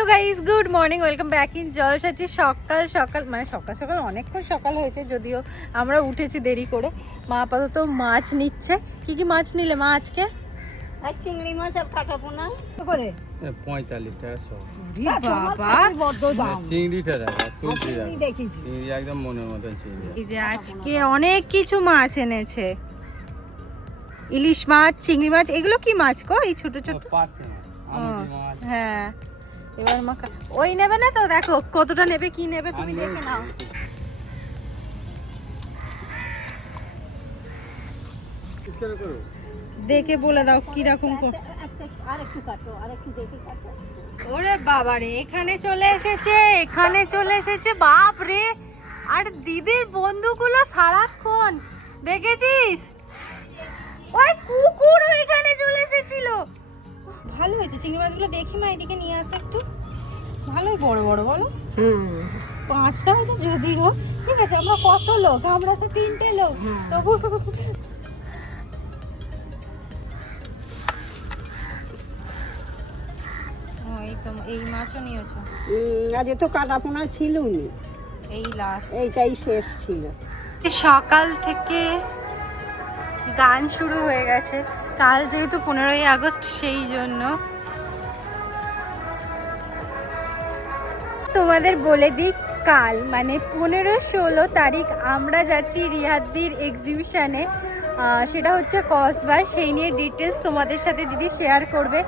Hello guys, good morning, welcome back in জলসাচি। সকাল সকাল মানে সকাল সকাল অনেকক্ষণ সকাল হয়েছে, যদিও আমরা উঠেছি দেরি করে। মা আপাতত মাছ নিচ্ছে। কি কি মাছ নিলে মা আজকে? আর চিংড়ি মাছ আর কাটা পোনা করে 45 টাকা সব। বাবা বড্ড দাম। চিংড়িটা দেখা তুলছি, চিংড়ি দেখেছি। চিংড়ি একদম মনের মতন চিংড়ি। এই যে আজকে অনেক কিছু মাছ এনেছে। ইলিশ মাছ, চিংড়ি মাছ, এগুলো কি মাছ গো? এই ছোট ছোট। পার্সে আমুদি মাছ। হ্যাঁ, এবার মা ওই নেবে না তো? দেখো কতটা নেবে, কি নেবে তুমি দেখে নাও। কিসের করো? দেখে বলে দাও কি রকম। আর একটু কাটো, আর একটু দেখে কাটো। ওরে বাবা রে, এখানে চলে এসেছে, এখানে চলে এসেছে। বাপ রে, আর দিদির বন্ধুগুলো সারাক্ষণ দেখেছিস? ওই কুকুর এখানে চলে এসেছিল। ভালো হয়েছে চিংড়ি মাছগুলো। দেখি মা, এদিকে নিয়ে আসো একটু। ভালোই বড় বড়, বলো। 5টা হয়েছে যদিও। ঠিক আছে, আমরা কত লোক? আমরা তো 3টে লোক। তবু এই মাছও নিয়েছো? আজকে তো কাটা পোনা ছিল নি, এই লাস্ট, এইটাই শেষ ছিল। সকাল থেকে গান শুরু হয়ে গেছে। কাল যেহেতু 15ই আগস্ট, সেই জন্য। তোমাদের বলে দিই, কাল মানে 15-16 তারিখ আমরা যাচ্ছি রিহাদ্দির এক্সিবিশনে। সেটা হচ্ছে কসবার। সেই নিয়ে ডিটেলস তোমাদের সাথে দিদি শেয়ার করবে।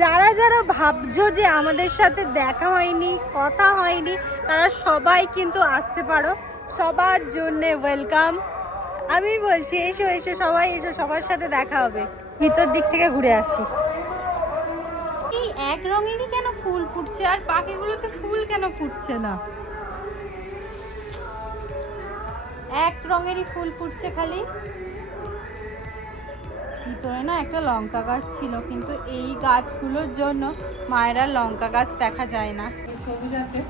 যারা যারা ভাবছো যে আমাদের সাথে দেখা হয়নি, কথা হয়নি, তারা সবাই কিন্তু আসতে পারো। সবার জন্যে ওয়েলকাম। আমি বলছি এসো এসো, সবাই এসো, সবার সাথে দেখা হবে। ভিতর দিক থেকে ঘুরে আসি। এই এক রঙেরই কেন ফুল ফুটছে, আর বাকিগুলোতে ফুল কেন ফুটছে না? এক রঙেরই ফুল ফুটছে খালি। ভিতরে না একটা লঙ্কা গাছ ছিল, কিন্তু এই গাছগুলোর জন্য মায়েরা লঙ্কা গাছ দেখা যায় না। সবুজ আছে।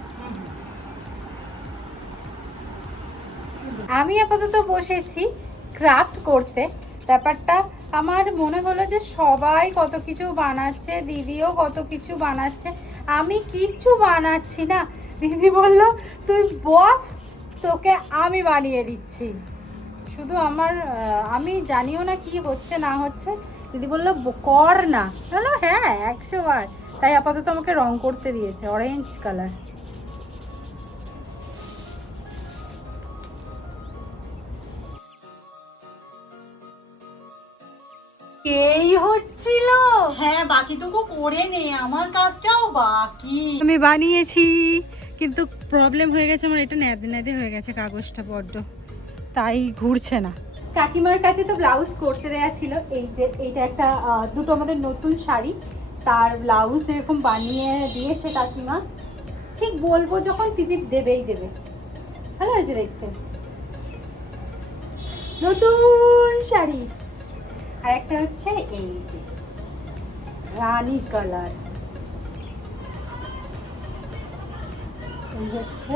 আমি আপাতত বসেছি ক্রাফট করতে। ব্যাপারটা আমার মনে হলো যে সবাই কত কিছু বানাচ্ছে, দিদিও কত কিছু বানাচ্ছে, আমি কিচ্ছু বানাচ্ছি না। দিদি বলল তুই বস, তোকে আমি বানিয়ে দিচ্ছি। শুধু আমি জানিও না কি হচ্ছে না হচ্ছে। দিদি বললো কর না, বললো হ্যাঁ 100 বার। তাই আপাতত আমাকে রং করতে দিয়েছে অরেঞ্জ কালার। এই হচ্ছিল। হ্যাঁ, বাকিটুকু করে নে, আমার কাজটাও বাকি। আমি বানিয়েছি, কিন্তু প্রবলেম হয়ে গেছে আমার, এটা ন্যাদে ন্যাদে হয়ে গেছে কাগজটা বড্ড, তাই ঘুরছে না। কাকিমার কাছে তো ব্লাউজ করতে দেয়া ছিল। এই যে এইটা একটা দুটো আমাদের নতুন শাড়ি, তার ব্লাউজ এরকম বানিয়ে দিয়েছে কাকিমা। ঠিক বলবো যখন পিপি দেবেই দেবে। ভালো হয়েছে দেখতে, নতুন শাড়ি। আর একটা হচ্ছে এই যে রানী কালার, এই হচ্ছে।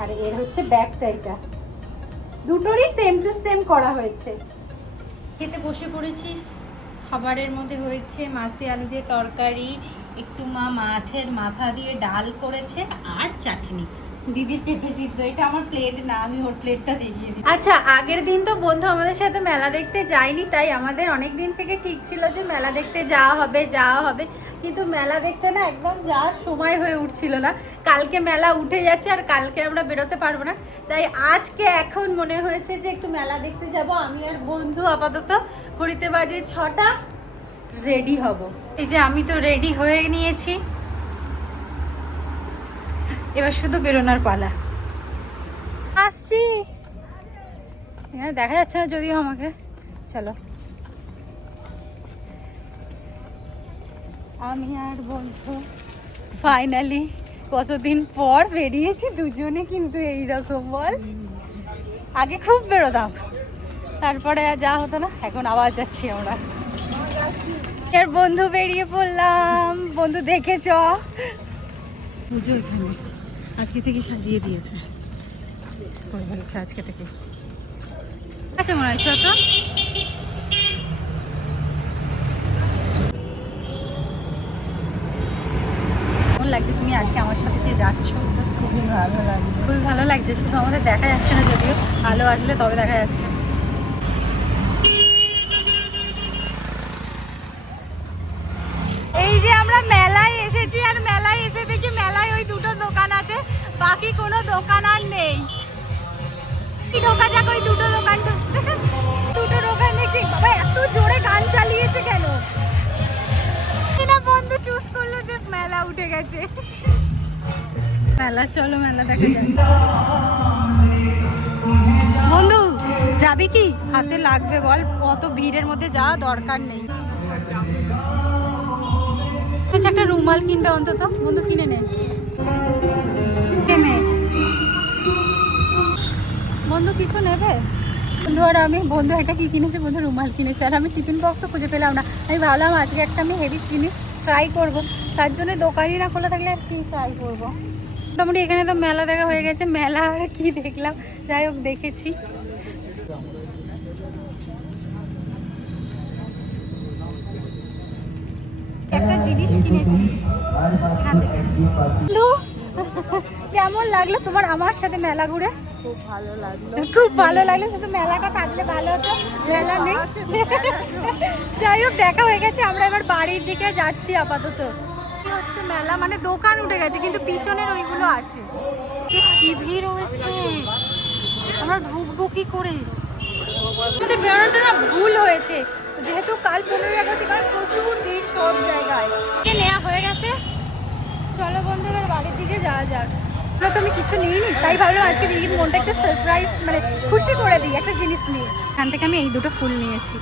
আর এর হচ্ছে ব্যাগটা, এটা দুটোরই সেম টু সেম করা হয়েছে। খেতে বসে পড়েছিস। খাবারের মধ্যে হয়েছে মাছ দিয়ে আলু দিয়ে তরকারি, একটু মা মাছের মাথা দিয়ে ডাল করেছে, আর চাটনি। দিদির পেঁপে সিদ্ধ। এটা আমার প্লেট না, আমি ওর প্লেটটা দেখিয়ে দিই। আচ্ছা, আগের দিন তো বন্ধু আমাদের সাথে মেলা দেখতে যায়নি, তাই আমাদের অনেক দিন থেকে ঠিক ছিল যে মেলা দেখতে যাওয়া হবে, কিন্তু মেলা দেখতে না একদম যাওয়ার সময় হয়ে উঠছিল না। কালকে মেলা উঠে যাচ্ছে, আর কালকে আমরা বেরোতে পারবো না, তাই আজকে এখন মনে হয়েছে যে একটু মেলা দেখতে যাব। আমি আর বন্ধু আপাতত ঘড়িতে বাজে 6টা, রেডি হব। এই যে আমি তো রেডি হয়ে নিয়েছি, এবার শুধু বেরোনোর পালা। আসছি, এখানে দেখা যাচ্ছে না যদিও আমাকে। চলো, আমি আর বন্ধু ফাইনালি কতদিন পর বেরিয়েছি দুজনে, কিন্তু এইরকম বল। আগে খুব বেরোতাম, তারপরে আর যা হতো না, এখন আবার যাচ্ছি আমরা। এর বন্ধু বেরিয়ে পড়লাম। বন্ধু দেখেছ পুজো এখানে আজকে থেকে সাজিয়ে দিয়েছে, আজকে থেকে। আচ্ছা মনে হয় তো কেমন লাগছে তুমি আজকে আমার সাথে যে যাচ্ছ? খুবই ভালো লাগবে। খুবই ভালো লাগছে, শুধু আমাদের দেখা যাচ্ছে না, যদিও আলো আসলে তবে দেখা যাচ্ছে। এই যে আমরা মেলায় এসেছি, আর মেলায় এসে দেখি মেলায় ওই দুটো দোকান আছে, বাকি কোনো দোকান আর নেই। কি ঢোকা যাক ওই দুটো দোকান। দুটো দোকান দেখি, বাবা এত জোরে গান চালিয়েছে কেন? না বন্ধু চুপ করলো যে মেলা উঠে গেছে। মেলা, চলো মেলা দেখা যাক। বন্ধু যাবি কি? হাতে লাগবে বল, অত ভিড়ের মধ্যে যাওয়া দরকার নেই। আচ্ছা একটা রুমাল কিনবে অন্তত, বন্ধু কিনে নে। বন্ধু কিছু নেবে? বন্ধু আর আমি, বন্ধু একটা কি কিনেছে, বন্ধু রুমাল কিনেছে, আর আমি টিফিন বক্সও খুঁজে পেলাম না। আমি ভাবলাম আজকে একটা আমি হেভি জিনিস ট্রাই করব, তার জন্য দোকানই না খোলা থাকলে আর কি ট্রাই করবো। মোটামুটি এখানে তো মেলা দেখা হয়ে গেছে, মেলা আর কি দেখলাম, যাই হোক দেখেছি। একটা জিনিস কিনেছি এখান থেকে। বন্ধু কেমন লাগলো তোমার আমার সাথে মেলা ঘুরে? খুব ভালো লাগলো। খুব ভালো লাগলো, শুধু মেলাটা থাকলে ভালো হতো, মেলা নেই। যাই হোক দেখা হয়ে গেছে, আমরা এবার বাড়ির দিকে যাচ্ছি আপাতত। কি হচ্ছে মেলা মানে দোকান উঠে গেছে, কিন্তু পিছনের ওইগুলো আছে। কি ভিড় হয়েছে, আমরা ঢুকবো কি করে? আমাদের বেরোনোটা না ভুল হয়েছে, যেহেতু কাল 15ই আগস্ট, কারণ প্রচুর ভিড় সব জায়গায়। নেওয়া হয়ে গেছে, চলো বন্ধু এবার বাড়ির দিকে যাওয়া যাক। তো আমি কিছু নিইনি, তাই ভাবলাম আজকে দিদির মনটা একটা সারপ্রাইজ, মানে খুশি করে দিই একটা জিনিস নিয়ে। এখান থেকে আমি এই দুটো ফুল নিয়েছি।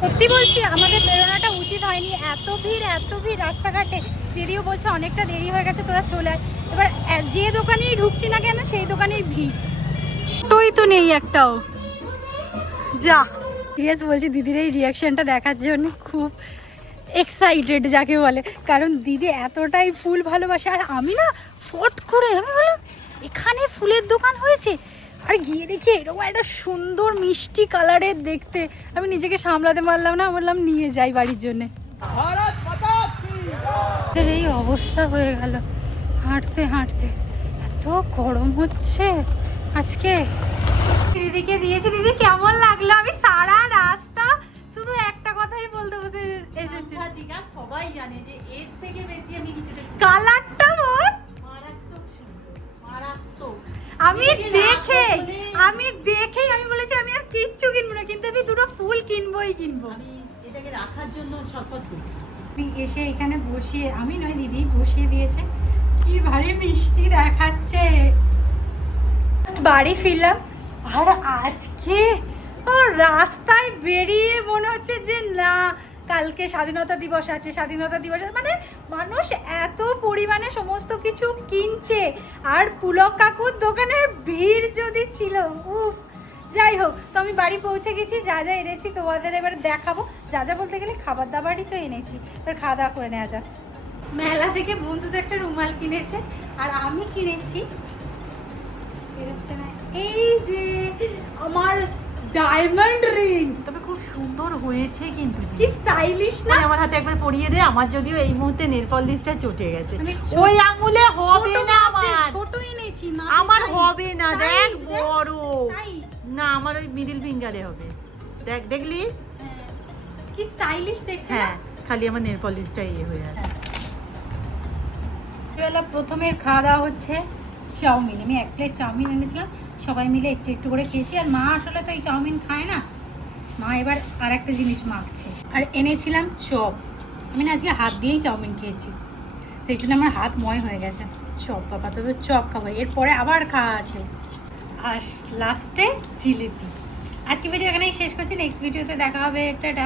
সত্যি বলছি আমাদের বেরোনোটা উচিত হয়নি, এত ভিড় রাস্তাঘাটে। দিদিও বলছে অনেকটা দেরি হয়ে গেছে, তোরা চলে আয়। এবার যে দোকানেই ঢুকছি না কেন সেই দোকানেই ভিড়, টোই তো নেই একটাও। যা ইয়েস বলছি, দিদির এই রিয়াকশনটা দেখার জন্য খুব এক্সাইটেড যাকে বলে, কারণ দিদি এতটাই ফুল ভালোবাসে। আর আমি না ফট করে আমি বললাম এখানে ফুলের দোকান হয়েছে, আর গিয়ে দেখি এরকম একটা সুন্দর মিষ্টি কালারের দেখতে, আমি নিজেকে সামলাতে পারলাম না, বললাম নিয়ে যাই বাড়ির জন্যে। এই অবস্থা হয়ে গেল হাঁটতে হাঁটতে, এত গরম হচ্ছে আজকে। দিদিকে দিয়েছি, দিদি কেমন লাগলো? আমি সারা রাস্তা শুধু একটা কথাই বলতে বলতে এসেছি। সবাই জানে যে এর থেকে বেশি আমি কিছু দেখি। কালারটা বল, মারাত্মক সুন্দর, মারাত্মক। আমি দেখেই আমি বলেছি আমি আর কিচ্ছু কিনবো না, কিন্তু আমি দুটো ফুল কিনবোই কিনবো। আমি এটাকে রাখার জন্য শপথ করছি। আমি এসে এখানে বসিয়ে, আমি নয় দিদি বসিয়ে দিয়েছে, কি ভারী মিষ্টি দেখাচ্ছে। বাড়ি ফিরলাম, আর আজকে রাস্তায় বেরিয়ে মনে হচ্ছে যে না কালকে স্বাধীনতা দিবস আছে, স্বাধীনতা দিবস মানে মানুষ এত পরিমাণে সমস্ত কিছু কিনছে, আর পুলক কাকুর দোকানের ভিড় যদি ছিল উফ। যাই হোক, তো আমি বাড়ি পৌঁছে গেছি, যা যা এনেছি তোমাদের এবার দেখাবো। যা যা বলতে গেলে খাবার দাবারই তো এনেছি, এবার খাওয়া দাওয়া করে নেওয়া যাক। মেলা থেকে বন্ধু তো একটা রুমাল কিনেছে, আর আমি কিনেছি এই যে আমার ডায়মন্ড রিং। তবে খুব সুন্দর হয়েছে কিন্তু, কি স্টাইলিশ না? আমার হাতে একবার পরিয়ে দে। আমার যদিও এই মুহূর্তে নেল পলিশটা চটে গেছে, মানে ওই আঙুলে হবে না আমার। ছোট এনেছি মা, আমার হবে না, তাই, দেখ দেখ, বড় তাই। না, আমার ওই মিডল ফিঙ্গারে হবে। দেখ দেখলি, হ্যাঁ, কি স্টাইলিশ দেখতে না? হ্যাঁ খালি আমার নেল পলিশটা ইয়ে হয়ে আছে। বেলা প্রথমের খাওয়া দাওয়া হচ্ছে চাউমিন। আমি 1 প্লেট চাউমিন এনেছিলাম, সবাই মিলে একটু একটু করে খেয়েছি। আর মা আসলে তো এই চাউমিন খায় না, মা এবার আর একটা জিনিস মাখছে। আর এনেছিলাম চপ, আমি না আজকে হাত দিয়েই চাউমিন খেয়েছি, সেই জন্য আমার হাত ময় হয়ে গেছে। চপ বাবা, তবে চপ খাবো, এরপরে আবার খাওয়া আছে। আর লাস্টে জিলিপি। আজকে ভিডিও এখানেই শেষ করছি, নেক্সট ভিডিওতে দেখা হবে। টাটা।